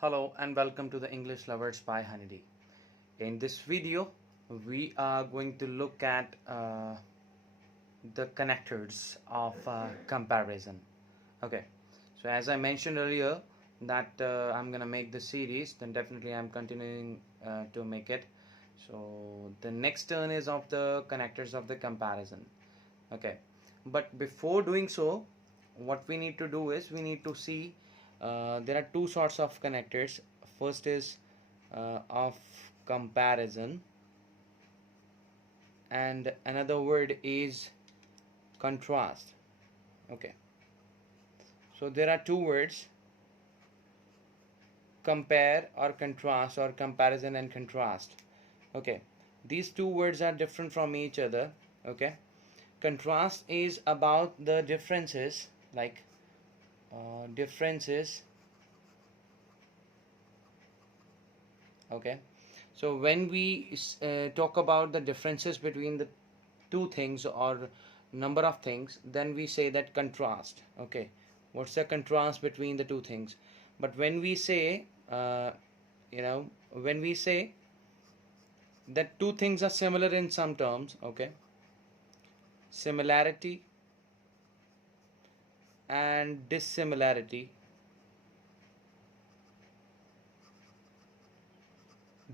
Hello and welcome to the English Lovers by Honeydee. In this video, we are going to look at the connectors of comparison. Okay, so as I mentioned earlier that I'm gonna make the series, then definitely I'm continuing to make it. So the next turn is of the connectors of the comparison. Okay, but before doing so, what we need to do is we need to see there are two sorts of connectors. First is of comparison, and another word is contrast. Okay, so there are two words: compare or contrast, or comparison and contrast. Okay, these two words are different from each other. Okay, contrast is about the differences, like differences. Okay, so when we talk about the differences between the two things or number of things, then we say that contrast. Okay, what's the contrast between the two things? But when we say when we say that two things are similar in some terms, okay, similarity and dissimilarity,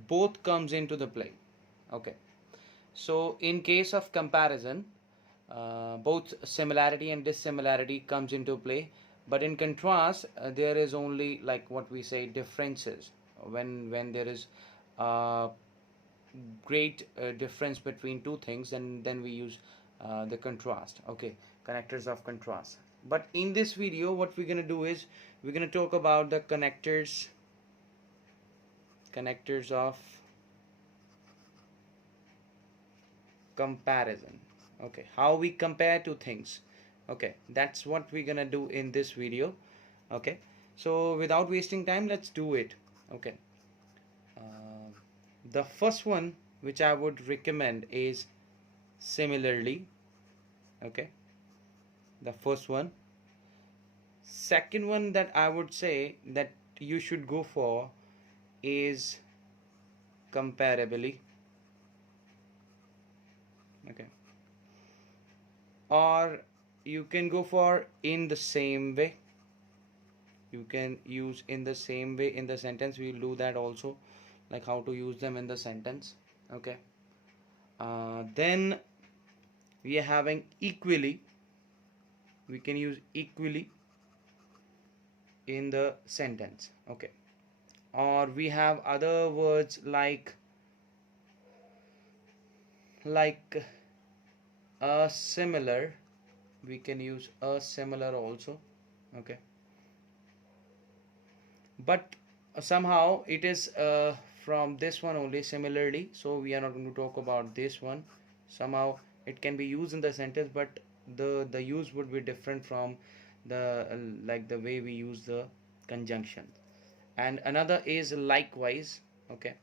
both comes into the play. Okay, so in case of comparison, both similarity and dissimilarity comes into play, but in contrast there is only, like what we say, differences. When there is great difference between two things, and then we use the contrast. Okay, connectors of contrast. But in this video, what we're going to do is we're going to talk about the connectors of comparison. Okay, how we compare two things. Okay, that's what we're gonna do in this video. Okay, so without wasting time, let's do it. Okay, uh, the first one which I would recommend is similarly. Okay, the first one. Second one that I would say that you should go for is comparably. Okay, or you can go for in the same way. You can use in the same way in the sentence. We'll do that also, like how to use them in the sentence. Okay, then we are having equally. We can use equally in the sentence. Okay, or we have other words like a similar. We can use a similar also. Okay, but somehow it is from this one only, similarly, so we are not going to talk about this one. Somehow it can be used in the sentence, but the use would be different from the like the way we use the conjunction. And another is likewise. Okay,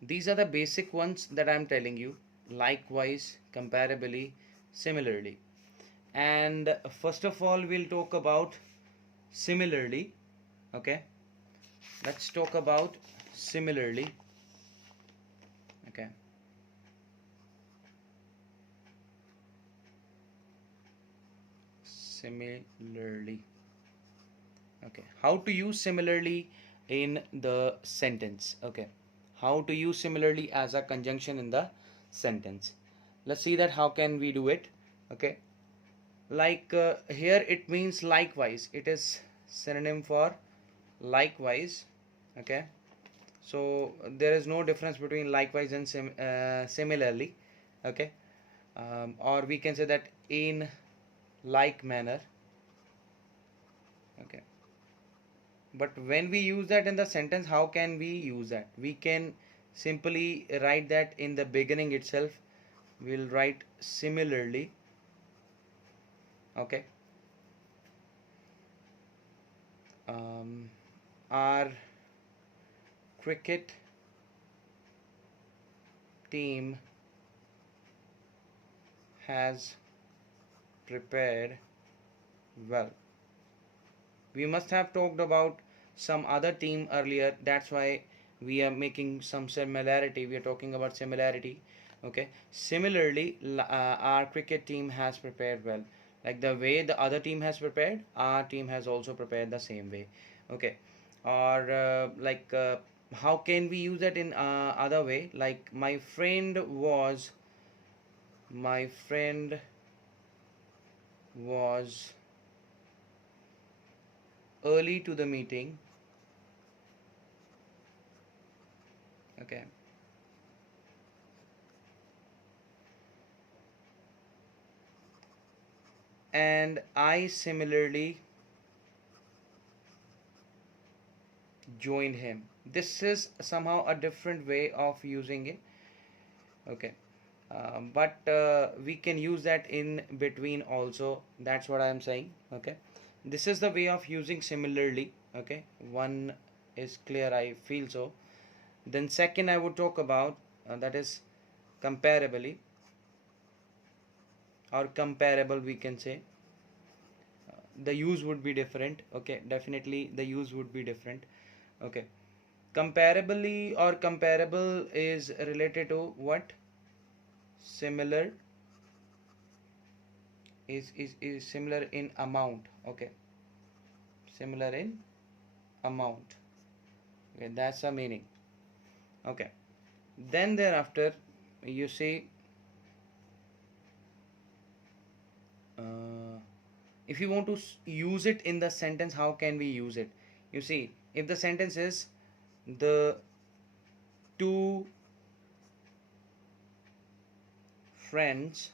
these are the basic ones that I'm telling you: likewise, comparably, similarly. And first of all, we'll talk about similarly. Okay, let's talk about similarly. Okay, similarly. Okay, how to use similarly in the sentence. Okay, how to use similarly as a conjunction in the sentence. Let's see that how can we do it. Okay, like here it means likewise. It is synonym for likewise. Okay, so there is no difference between likewise and similarly. Okay, or we can say that in like manner. Okay, but when we use that in the sentence, how can we use that? We can simply write that in the beginning itself. We'll write similarly. Okay, our cricket team has prepared well. We must have talked about some other team earlier. That's why we are making some similarity. We are talking about similarity. Okay. Similarly, our cricket team has prepared well. Like the way the other team has prepared, our team has also prepared the same way. Okay. Or how can we use that in other way? Like my friend was early to the meeting. Okay. And I similarly joined him. This is somehow a different way of using it. Okay. But we can use that in between also. That's what I am saying. Okay. This is the way of using similarly. Okay. One is clear, I feel so. Then second I would talk about that is comparably, or comparable we can say. The use would be different. Okay, definitely the use would be different. Okay, comparably or comparable is related to what? Similar is similar in amount. Okay, similar in amount. Okay, that's the meaning. Okay, then thereafter you see uh, if you want to use it in the sentence, how can we use it? You see, if the sentence is the two friends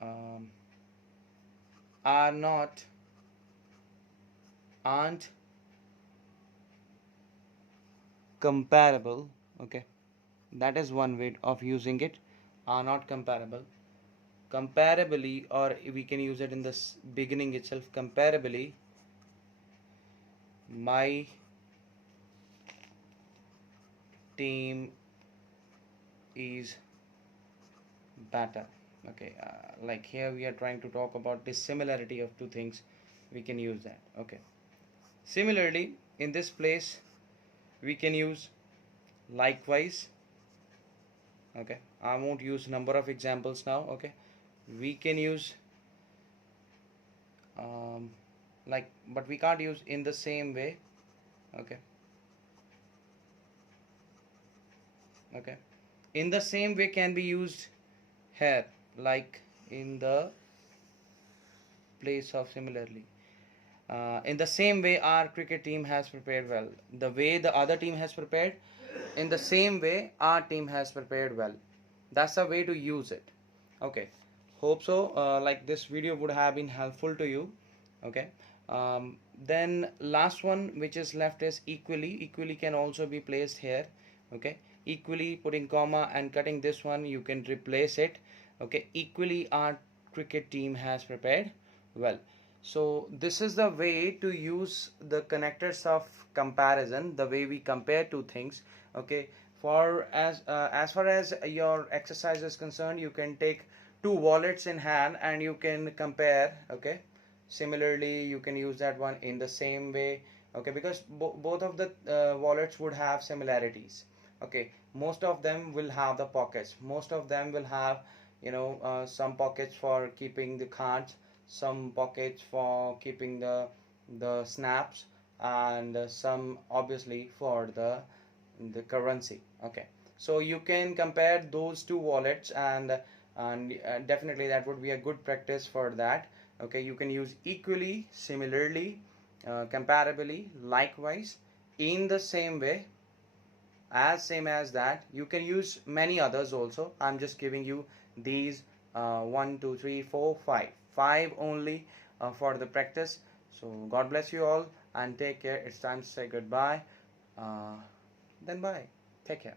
um, are not aren't comparable. Okay, that is one way of using it. Are not comparable. Comparably, or we can use it in the beginning itself. Comparably, my team is better. Okay, like here we are trying to talk about the similarity of two things. We can use that. Okay, similarly in this place we can use likewise. Okay, I won't use number of examples now. Okay, we can use but we can't use in the same way. Okay, okay, in the same way can be used here, like in the place of similarly. In the same way our cricket team has prepared well. The way the other team has prepared, in the same way our team has prepared well. That's the way to use it. Okay, hope so. Like this video would have been helpful to you. Okay, then last one which is left is equally can also be placed here. Okay, equally, putting comma and cutting this one, you can replace it. Okay, equally our cricket team has prepared well. So this is the way to use the connectors of comparison, the way we compare two things. Okay, for as far as your exercise is concerned, you can take two wallets in hand and you can compare. Okay, similarly you can use that one in the same way. Okay, because both of the wallets would have similarities. Okay, most of them will have the pockets, most of them will have some pockets for keeping the cards, some pockets for keeping the snaps, and some obviously for the currency. Okay, so you can compare those two wallets, and definitely that would be a good practice for that. Okay, you can use equally, similarly, comparably, likewise, in the same way, as same as that. You can use many others also. I'm just giving you these 1 2 3 4 5 only for the practice. So God bless you all and take care. It's time to say goodbye. Then bye. Take care.